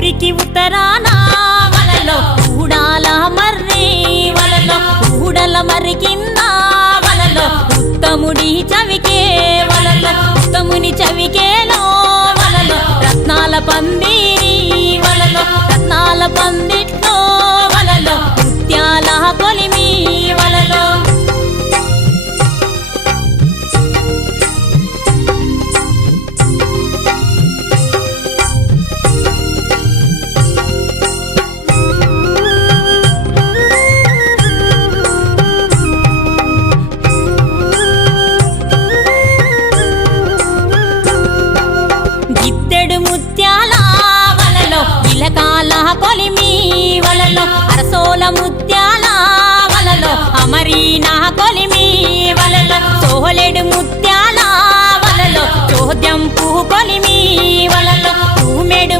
ఊరికి ఉత్తరాన వలలో ఊడాల మర్రి వలలో ఊడల మర్రి కింద వలలో ఉత్తముడి చవికే వలలో ఉత్తముని చవికేలో వలలో రత్నాల పందిరి వలలో రత్నాల పందిట్లో వలలో ముత్యాల కొలిమి వలలో గిద్దెడు ముత్యాల వలలో ఇలకాల కొలిమి వలలో అరసోల ముత్యాల వలలో అమరీనా కొలిమి వలలో సోలెడు ముత్యాల వలలో చోద్యం పువ్వు కొలిమి వలలో తూమెడు